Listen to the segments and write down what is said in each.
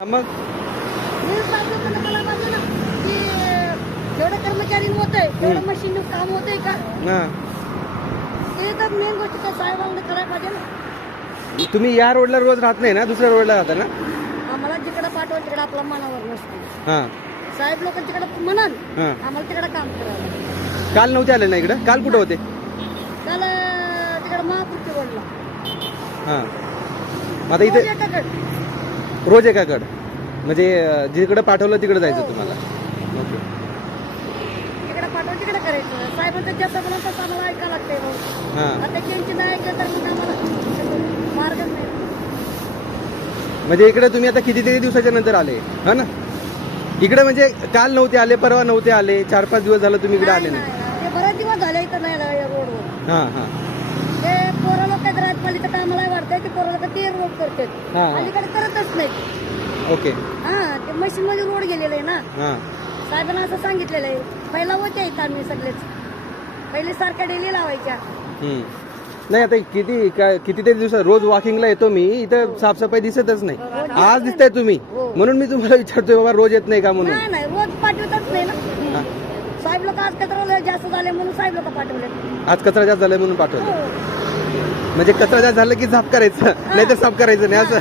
मग मला पाहिजे ना की जेवढं कर्मचारी होतंय तेवढं मशीन काम होतंय का हा ते तर मेन गोष्ट त्या साहेबांना करायला पाहिजे ना. तुम्ही या रोडला रोज राहत नाही ना, दुसऱ्या रोडला राहता ना? आम्हाला जिकडे पाठवा तिकडे आपला मनावर नसतो. हा साहेब लोक तिकडे म्हणाल हा आम्हाला तिकडे काम करायला. काल नव्हते आले ना इकडं? काल कुठं होते? काल तिकडे महापूरची रोडला हा आता इथे रोज एकाकड म्हणजे जिकडे पाठवलं तिकडे जायचं तुम्हाला? ओके. तिकडे पाठवा तिकडे करायचं. साहेबांचं जे म्हणून तसं आम्हाला ऐकायला लागतंय रोज. हा आता त्यांची नाही ऐकलं तर मग आम्हाला मार्गच नाही. म्हणजे इकडे तुम्ही आता कितीतरी दिवसाच्या नंतर आले हा ना? इकडे म्हणजे काल नव्हते आले, परवा नव्हते आले, 4-5 दिवस झालं तुम्ही इकडे आले नाही. ते बरेच दिवस झाले इथं नाही आलं या रोडवर. हा हा ते पोरं लोक राजपालिका तर आम्हाला वाटतंय की पोरं लोक ते रोड करतात. हा, हा. अलीकडे करतच नाही. ओके. हा ते मशीन मध्ये रोड गेलेलं आहे ना. हा साहेबांना असं सांगितलेलं आहे. पहिला होते इथं आम्ही सगळेच पहिले सारख्या डेली लावायच्या. हम्म. नाही आता कितीतरी दिवसात रोज वॉकिंगला येतो मी, इथं साफसफाई दिसतच नाही. आज दिसताय तुम्ही, हो. म्हणून मी तुम्हाला विचारतोय बाबा रोज येत नाही का म्हणून. नाही नाही रोज पाठवतच नाही ना. हा. साहेब लोक आज कचरा जास्त झाले म्हणून साहेब लोक पाठवले. आज कचरा जास्त झालाय म्हणून पाठवलं. हो. म्हणजे कचरा जास्त झालं की साफ करायचं, नाही तर साफ करायचं नाही असं.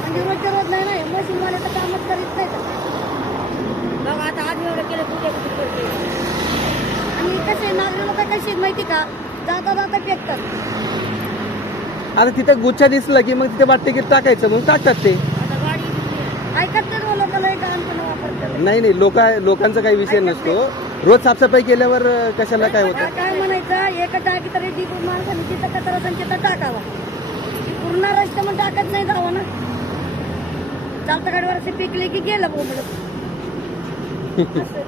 म्हणजे रोजच्या रोज नाही नाही मशीन वाले तर कामच करीत नाही. बघा आता आज एवढं केलं कुठे कुठे करते. आणि कसे नागरिक लोक कशी आहेत माहिती का, जाता जाता फेकतात. आता तिथं गुच्छा दिसला की मग तिथे वाटते की टाकायचं म्हणून टाकतात ते. आता गाडी ऐकत नाही लोकांना एक अनपण वापरतात. नाही नाही लोकांचा काही विषय नसतो. रोज साफसफाई केल्यावर कशाला काय होतं? काय म्हणायचं एक टाकी तरी डी माणसाने तिथं कचरा संचित टाकावा. पूर्ण रस्ते मग टाकत नाही जावं ना. चालतं गाडीवर असे पिकले की गेलं बोंबलं. असं